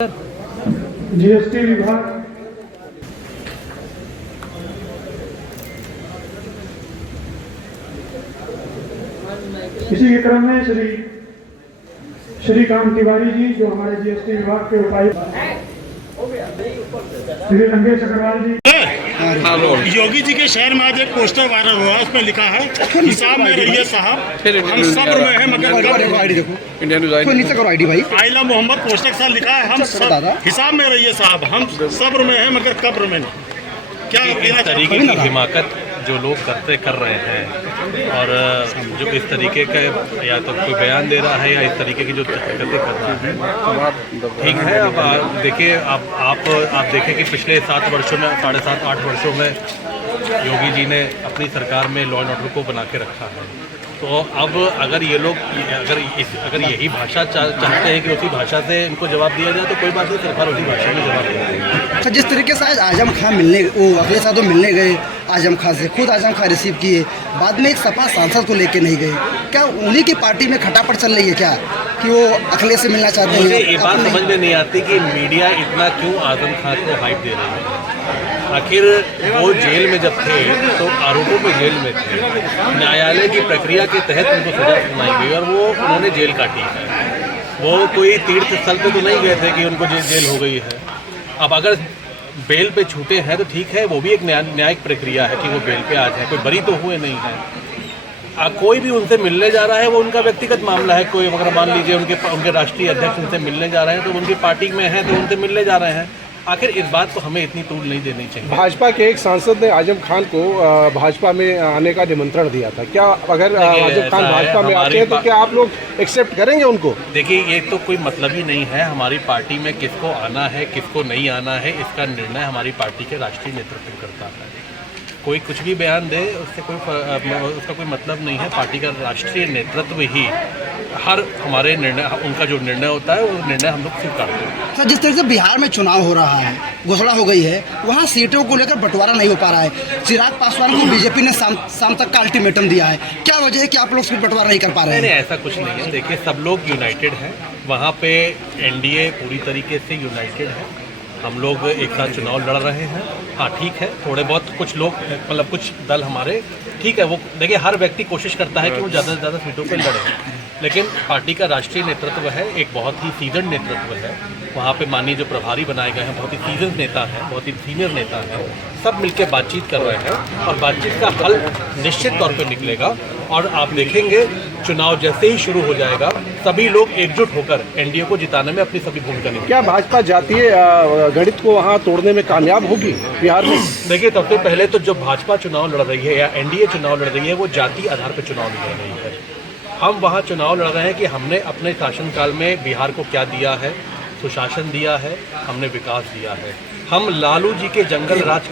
GST विभाग इसी के क्रम में श्रीकांत तिवारी जी जो हमारे जीएसटी विभाग के उपायुक्त, श्री रंगेश अग्रवाल जी। योगी जी के शहर में आज एक पोस्टर वायरल हुआ, उसमें लिखा है हिसाब में रहिए साहब, हम सब्र में हैं मगर नीचे करो आईडी भाई। आइला मोहम्मद पोस्टर के साथ लिखा है हम हिसाब में रहिए साहब, हम सब्र में हैं मगर कब्र में नहीं। क्या इस तरीके की हिमाकत जो लोग कर रहे हैं और जो इस तरीके का या तो कोई बयान दे रहा है या इस तरीके की जो हरकतें कर रहा है, ठीक है। अब देखिए, आप देखें कि पिछले 7 वर्षों में 7.5-8 वर्षों में योगी जी ने अपनी सरकार में लॉ एंड ऑर्डर को बना के रखा है। तो अब अगर ये लोग अगर यही भाषा चाहते हैं कि उसी भाषा से इनको जवाब दिया जाए तो कोई बात नहीं, सरकार उसी भाषा में जवाब देगी। अच्छा, जिस तरीके से आज आजम खान अगले साल तो मिलने गए आजम खान से, खुद आजम खान रिसीव किए, बाद में एक सपा सांसद को लेके नहीं गए, क्या उन्हीं की पार्टी में खटापट चल रही है क्या कि वो अखिलेश से मिलना चाहते हैं? मुझे ये बात समझ में नहीं आती कि मीडिया इतना क्यों आजम खान को हाइप दे रही है। आखिर वो जेल में जब थे तो आरोपों पे जेल में थे, न्यायालय की प्रक्रिया के तहत उनको सजा सुनाई गई और उन्होंने जेल काटी है। वो कोई तीर्थ स्थल पे तो नहीं गए थे कि उनको जेल हो गई है। अब अगर बेल पे छूटे हैं तो ठीक है, वो भी एक न्यायिक प्रक्रिया है कि वो बेल पे आ जाए, कोई बरी तो हुए नहीं है। कोई भी उनसे मिलने जा रहा है वो उनका व्यक्तिगत मामला है। कोई अगर मान लीजिए उनके राष्ट्रीय अध्यक्ष उनसे मिलने जा रहे हैं तो उनकी पार्टी में हैं तो उनसे मिलने जा रहे हैं। आखिर इस बात को हमें इतनी तूल नहीं देनी चाहिए। भाजपा के एक सांसद ने आजम खान को भाजपा में आने का निमंत्रण दिया था, क्या अगर आजम खान भाजपा में आते हैं तो क्या आप लोग एक्सेप्ट करेंगे उनको? देखिए, ये तो कोई मतलब ही नहीं है। हमारी पार्टी में किसको आना है किसको नहीं आना है इसका निर्णय हमारी पार्टी के राष्ट्रीय नेतृत्व करता है। कोई कुछ भी बयान दे उसका कोई मतलब नहीं है। पार्टी का राष्ट्रीय नेतृत्व ही हर हमारे निर्णय, उनका जो निर्णय होता है वो निर्णय हम लोग स्वीकारते हैं। सर, जिस तरह से बिहार में चुनाव हो रहा है, घोषणा हो गई है, वहाँ सीटों को लेकर बंटवारा नहीं हो पा रहा है। चिराग पासवान को बीजेपी ने शाम तक का अल्टीमेटम दिया है, क्या वजह है कि आप लोग सीट बंटवारा नहीं कर पा रहे हैं? नहीं, ऐसा कुछ नहीं है। देखिए, सब लोग यूनाइटेड हैं, वहाँ पे एनडीए पूरी तरीके से यूनाइटेड है। हम लोग एक साथ चुनाव लड़ रहे हैं। हाँ, ठीक है, थोड़े बहुत कुछ लोग मतलब कुछ दल हमारे, ठीक है, वो देखिए हर व्यक्ति कोशिश करता है कि वो ज़्यादा से ज़्यादा सीटों पर लड़े, लेकिन पार्टी का राष्ट्रीय नेतृत्व है, एक बहुत ही सीजन नेतृत्व है। वहाँ पे माननीय जो प्रभारी बनाए गए हैं बहुत ही सीजन नेता है, बहुत ही सीनियर नेता है। सब मिलकर बातचीत कर रहे हैं और बातचीत का हल निश्चित तौर पे निकलेगा। और आप देखेंगे चुनाव जैसे ही शुरू हो जाएगा सभी लोग एकजुट होकर एनडीए को जिताने में अपनी सभी भूमिका निभाएंगे। क्या भाजपा जातीय गणित को वहाँ तोड़ने में कामयाब होगी बिहार में? देखिए, सबसे पहले तो जो भाजपा चुनाव लड़ रही है या एनडीए चुनाव लड़ रही है वो जातीय आधार पर चुनाव लड़ रही है। हम वहाँ चुनाव लड़ रहे हैं कि हमने अपने शासनकाल में बिहार को क्या दिया है, सुशासन दिया है, हमने विकास दिया है। हम लालू जी के जंगल राज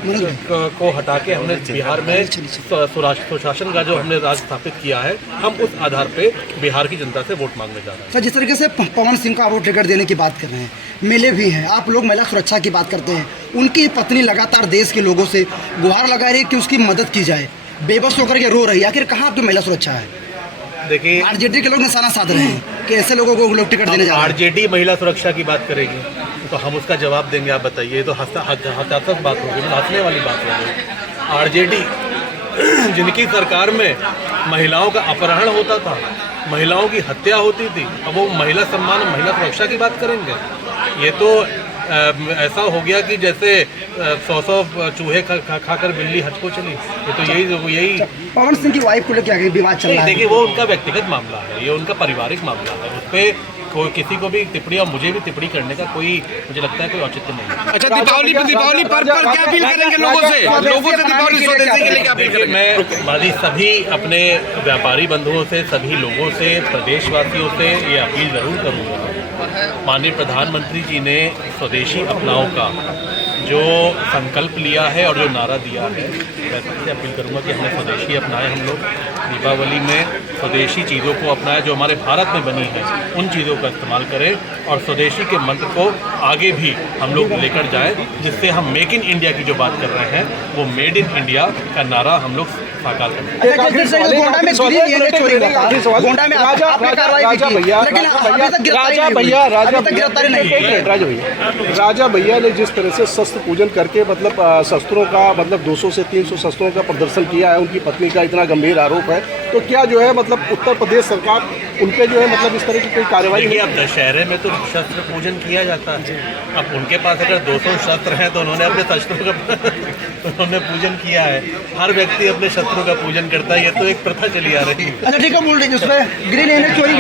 को हटा के हमने बिहार में सुशासन का जो हमने राज स्थापित किया है, हम उस आधार पे बिहार की जनता से वोट मांगने जा रहे हैं। सर, जिस तरीके से पवन सिंह का वोट टिकट देने की बात कर रहे हैं, मेले भी हैं, आप लोग महिला सुरक्षा की बात करते हैं, उनकी पत्नी लगातार देश के लोगों से गुहार लगा रही है कि उसकी मदद की जाए, बेबस होकर के रो रही है। आखिर कहाँ आपकी महिला सुरक्षा है? देखिए, आरजेडी के लोग निशाना साध रहे हैं कि ऐसे लोगों को लोग टिकट देने जा रहे हैं। आरजेडी महिला सुरक्षा की बात करेगी तो हम उसका जवाब देंगे। आप बताइए, तो हताशक बात होगी, हंसने वाली बात होगी। आरजेडी जिनकी सरकार में महिलाओं का अपहरण होता था, महिलाओं की हत्या होती थी, अब वो महिला सम्मान महिला सुरक्षा की बात करेंगे? ये तो ऐसा हो गया कि जैसे 100 चूहे खाकर बिल्ली हज को चली। ये तो यही पवन सिंह की वाइफ को लेकर आगे विवाद चल रहा है। देखिए, वो उनका व्यक्तिगत मामला है, ये उनका पारिवारिक मामला है, उस पर कोई किसी को भी टिप्पणी और मुझे भी टिप्पणी करने का कोई, मुझे लगता है कोई औचित्य नहीं है। अच्छा, दीपावली पर क्या अपील करेंगे लोगों से दीपावली स्वदेशी के लिए क्या अपील करेंगे? मैं हमारी सभी अपने व्यापारी बंधुओं से, सभी लोगों से, प्रदेशवासियों से ये अपील जरूर करूँगा। माननीय प्रधानमंत्री जी ने स्वदेशी अपनाओ का जो संकल्प लिया है और जो नारा दिया है, मैं सबसे अपील करूंगा कि हमने स्वदेशी अपनाए। हम लोग दीपावली में स्वदेशी चीज़ों को अपनाएं जो हमारे भारत में बनी है, उन चीज़ों का इस्तेमाल करें और स्वदेशी के मंत्र को आगे भी हम लोग लेकर जाएं, जिससे हम मेक इन इंडिया की जो बात कर रहे हैं वो मेड इन इंडिया का नारा हम लोग साकार करें। अच्छा, जैसे गोंडा में गिरी लेने चोरी हुआ था, गोंडा में आपने कार्रवाई की, लेकिन अभी तक गिरफ्तारी नहीं हुई। राजा भैया ने जिस तरह से शस्त्र पूजन करके मतलब शस्त्रों का मतलब 200 से 300 शस्त्रों का प्रदर्शन किया है, उनकी पत्नी का इतना गंभीर आरोप है, तो क्या जो है मतलब उत्तर प्रदेश सरकार उन पे जो है मतलब इस तरह की कोई कार्रवाई? देखिए, अब दशहरे में तो शस्त्र पूजन किया जाता है। अब उनके पास अगर 200 शस्त्र हैं तो उन्होंने अपने शस्त्रों का उन्होंने पूजन किया है। हर व्यक्ति अपने शस्त्रों का पूजन करता है, ये तो एक प्रथा चली आ रही है। अच्छा ठीक है, बोल रही है उस पर गिरी लेने चोरी